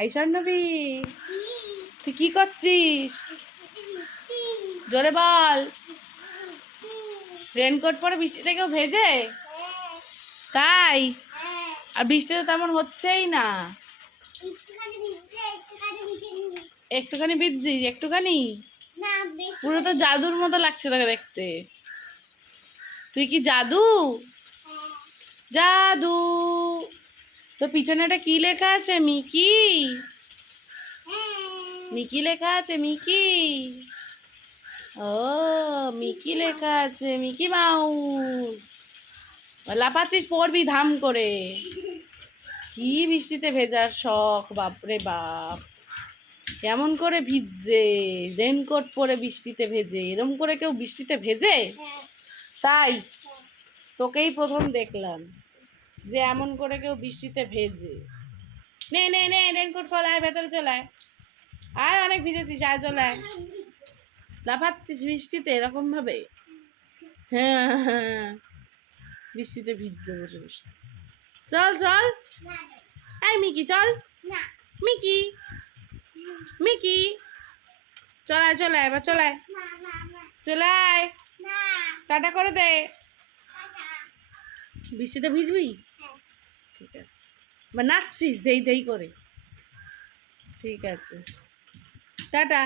এই স্বর্ণবী, তুই কি করছিস? জোরে বল। রেনকোট পরে বৃষ্টিতে কেউ ভেজে? তাই? আর বৃষ্টি তো তেমন হচ্ছেই না। একটুখানি ভিজছিস? একটুখানি? পুরো তো জাদুর মতো লাগছে তোকে দেখতে। তুই কি জাদু? জাদু। তো পিছনে একটা কি লেখা আছে? মিকি? মিকি লেখা আছে? মিকি? ও, মিকি লেখা আছে, মিকি মাউস। লাফাচ্ছিস, পড়বি ধাম করে। কি বৃষ্টিতে ভেজার শখ, বাপরে বাপ। কেমন করে ভিজছে, রেনকোট পরে বৃষ্টিতে ভেজে। এরম করে কেউ বৃষ্টিতে ভেজে? তাই? তোকেই প্রথম দেখলাম যে এমন করে কেউ বৃষ্টিতে ভেজে। নে নে নে, রেনকোট খোলায়, ভেতরে চলায়। আর অনেক ভিজেছিস, আয় চলায়। লাফাচ্ছিস বৃষ্টিতে এরকম ভাবে? হ্যাঁ হ্যাঁ, বৃষ্টিতে ভিজছে বসে বসে। চল চল, এই মিকি চল। মিকি, মিকি, চলায় চলায়, এবার চলায়, চলায়। টাটা করে দে। বৃষ্টিতে ভিজবি? ঠিক আছে। বা নাচছিস দেই দেই করে? ঠিক আছে, টাটা।